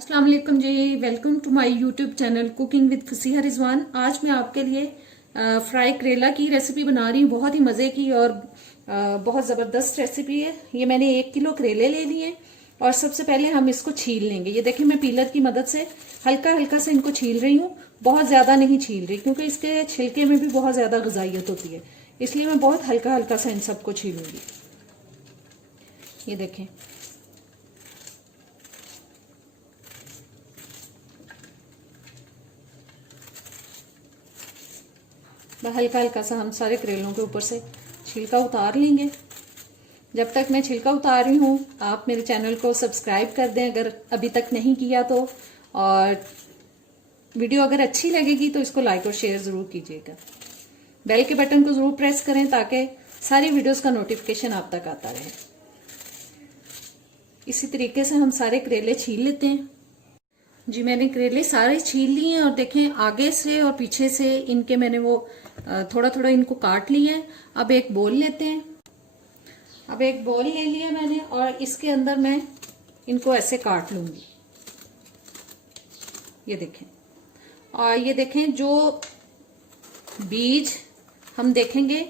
अस्सलाम वालेकुम जी। Welcome to my YouTube channel cooking with Fasiha Rizwan. आज मैं आपके लिए फ्राई करेला की रेसिपी बना रही हूँ। बहुत ही मज़े की और बहुत ज़बरदस्त रेसिपी है। ये मैंने 1 किलो करेले ले लिए और सबसे पहले हम इसको छील लेंगे। ये देखिए मैं पीलर की मदद से हल्का हल्का से इनको छील रही हूँ, बहुत ज़्यादा नहीं छील रही क्योंकि इसके छिलके में भी बहुत ज़्यादा ग़िज़ाइयत होती है, इसलिए मैं बहुत हल्का हल्का सा इन सबको छीलूंगी। ये देखें, हल्का हल्का सा हम सारे करेलों के ऊपर से छिलका उतार लेंगे। जब तक मैं छिलका उतार रही हूँ आप मेरे चैनल को सब्सक्राइब कर दें अगर अभी तक नहीं किया तो, और वीडियो अगर अच्छी लगेगी तो इसको लाइक और शेयर ज़रूर कीजिएगा। बेल के बटन को ज़रूर प्रेस करें ताकि सारी वीडियोस का नोटिफिकेशन आप तक आता रहे। इसी तरीके से हम सारे करेले छील लेते हैं। जी मैंने करेले सारे छील लिए हैं और देखें आगे से और पीछे से इनके मैंने वो थोड़ा थोड़ा इनको काट लिए हैं। अब एक बोल लेते हैं। अब एक बोल ले लिया मैंने और इसके अंदर मैं इनको ऐसे काट लूंगी। ये देखें, और ये देखें जो बीज हम देखेंगे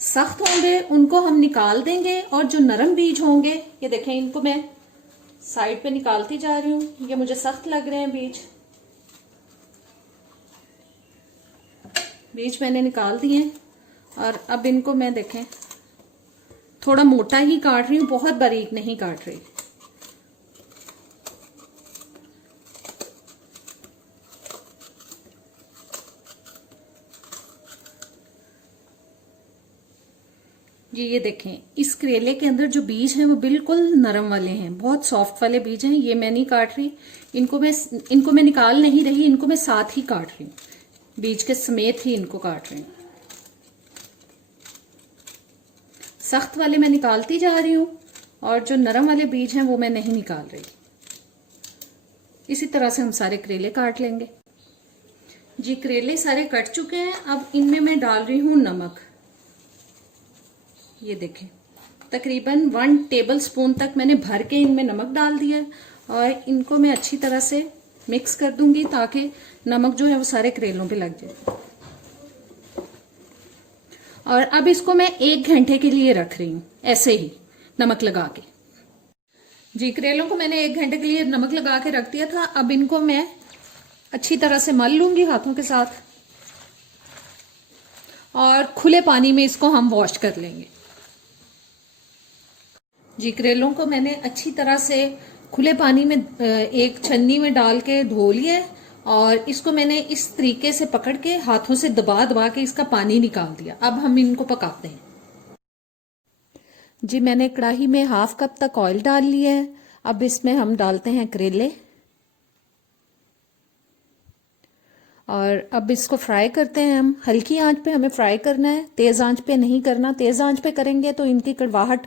सख्त होंगे उनको हम निकाल देंगे, और जो नरम बीज होंगे ये देखें इनको मैं साइड पे निकालती जा रही हूँ। ये मुझे सख्त लग रहे हैं बीज मैंने निकाल दिए हैं। और अब इनको मैं देखें थोड़ा मोटा ही काट रही हूँ, बहुत बारीक नहीं काट रही। जी ये देखें इस करेले के अंदर जो बीज हैं वो बिल्कुल नरम वाले हैं, बहुत सॉफ्ट वाले बीज हैं। ये मैं नहीं काट रही, इनको मैं निकाल नहीं रही, इनको मैं साथ ही काट रही हूँ, बीज के समेत ही इनको काट रही हूँ। सख्त वाले मैं निकालती जा रही हूँ और जो नरम वाले बीज हैं वो मैं नहीं निकाल रही। इसी तरह से हम सारे करेले काट लेंगे। जी करेले सारे कट चुके हैं। अब इनमें मैं डाल रही हूँ नमक। ये देखें तकरीबन 1 टेबल स्पून तक मैंने भर के इनमें नमक डाल दिया और इनको मैं अच्छी तरह से मिक्स कर दूंगी ताकि नमक जो है वो सारे करेलों पे लग जाए। और अब इसको मैं 1 घंटे के लिए रख रही हूँ ऐसे ही नमक लगा के। जी करेलों को मैंने 1 घंटे के लिए नमक लगा के रख दिया था। अब इनको मैं अच्छी तरह से मल लूंगी हाथों के साथ और खुले पानी में इसको हम वॉश कर लेंगे। जी करेलों को मैंने अच्छी तरह से खुले पानी में एक छन्नी में डाल के धो लिया और इसको मैंने इस तरीके से पकड़ के हाथों से दबा दबा के इसका पानी निकाल दिया। अब हम इनको पकाते हैं। जी मैंने कढ़ाई में 1/2 कप तक ऑयल डाल लिया है। अब इसमें हम डालते हैं करेले और अब इसको फ्राई करते हैं। हम हल्की आंच पे हमें फ्राई करना है, तेज आंच पे नहीं करना। तेज आंच पे करेंगे तो इनकी कड़वाहट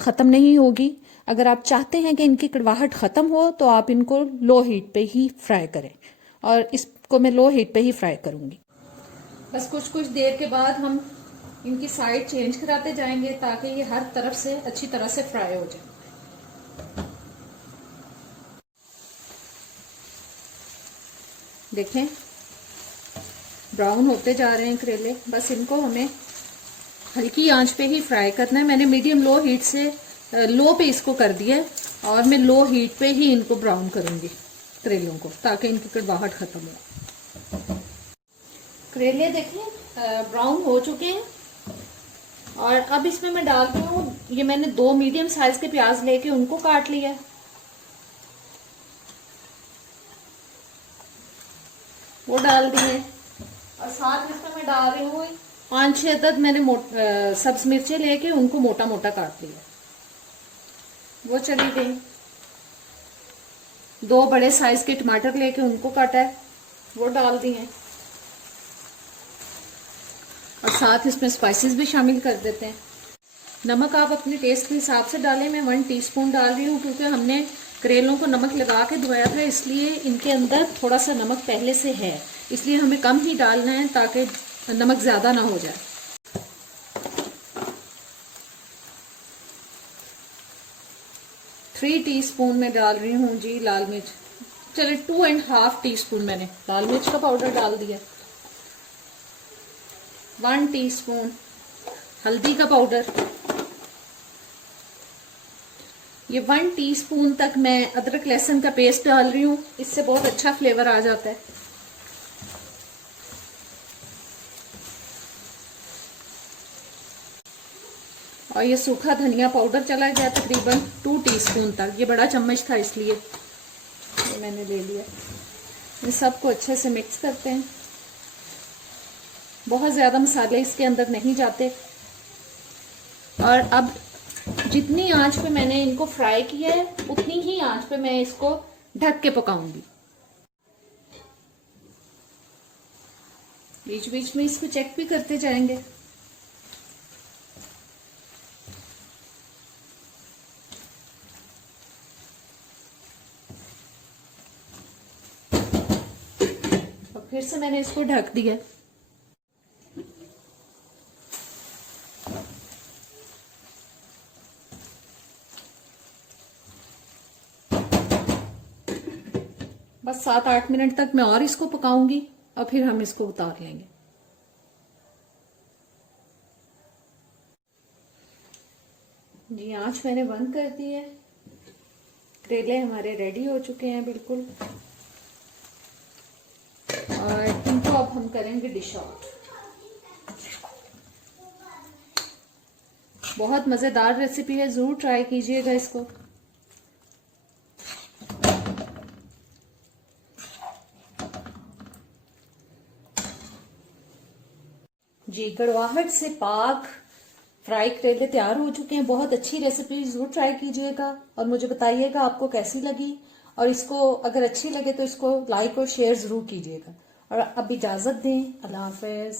ख़त्म नहीं होगी। अगर आप चाहते हैं कि इनकी कड़वाहट ख़त्म हो तो आप इनको लो हीट पे ही फ्राई करें, और इसको मैं लो हीट पे ही फ्राई करूंगी। बस कुछ कुछ देर के बाद हम इनकी साइड चेंज कराते जाएंगे ताकि ये हर तरफ से अच्छी तरह से फ्राई हो जाए। देखें ब्राउन होते जा रहे हैं करेले। बस इनको हमें हल्की आंच पे ही फ्राई करना है। मैंने मीडियम लो हीट से लो पे इसको कर दिया है और मैं लो हीट पे ही इनको ब्राउन करूंगी करेलों को, ताकि इनकी कड़वाहट खत्म हो। करेले देखें ब्राउन हो चुके हैं और अब इसमें मैं डाल रही हूँ, ये मैंने 2 मीडियम साइज के प्याज लेके उनको काट लिया है, वो डाल दिए। और साथ इसमें मैं डाल रही हूँ 5-6 अदद मैंने सब्ज मिर्चें लेके उनको मोटा मोटा काट लिया, वो चली गई। 2 बड़े साइज के टमाटर लेके उनको काटा है, वो डाल दिए। और साथ इसमें स्पाइसेस भी शामिल कर देते हैं। नमक आप अपने टेस्ट के हिसाब से डालें। मैं 1 टीस्पून डाल रही हूँ क्योंकि हमने करेलों को नमक लगा के धोया था, इसलिए इनके अंदर थोड़ा सा नमक पहले से है, इसलिए हमें कम ही डालना है ताकि नमक ज्यादा ना हो जाए। 3 टीस्पून मैं डाल रही हूँ जी लाल मिर्च। चले 2.5 टीस्पून मैंने लाल मिर्च का पाउडर डाल दिया। 1 टीस्पून हल्दी का पाउडर। ये 1 टीस्पून तक मैं अदरक लहसुन का पेस्ट डाल रही हूँ, इससे बहुत अच्छा फ्लेवर आ जाता है। और ये सूखा धनिया पाउडर चला गया तकरीबन 2 टीस्पून तक। ये बड़ा चम्मच था इसलिए ये मैंने ले लिया। इन सबको अच्छे से मिक्स करते हैं। बहुत ज़्यादा मसाले इसके अंदर नहीं जाते। और अब जितनी आंच पे मैंने इनको फ्राई किया है उतनी ही आंच पे मैं इसको ढक के पकाऊंगी। बीच बीच में इसको चेक भी करते जाएंगे। और फिर से मैंने इसको ढक दिया। बस 7-8 मिनट तक मैं और इसको पकाऊंगी और फिर हम इसको उतार लेंगे। जी आंच मैंने बंद कर दी है। करेले हमारे रेडी हो चुके हैं बिल्कुल। और इनको अब हम करेंगे डिश आउट। बहुत मजेदार रेसिपी है, जरूर ट्राई कीजिएगा इसको। जी कड़वाहट से पाक फ्राई करेले तैयार हो चुके हैं। बहुत अच्छी रेसिपी, जरूर ट्राई कीजिएगा और मुझे बताइएगा आपको कैसी लगी। और इसको अगर अच्छी लगे तो इसको लाइक और शेयर जरूर कीजिएगा। और अब इजाजत दें, अल्लाह हाफिज।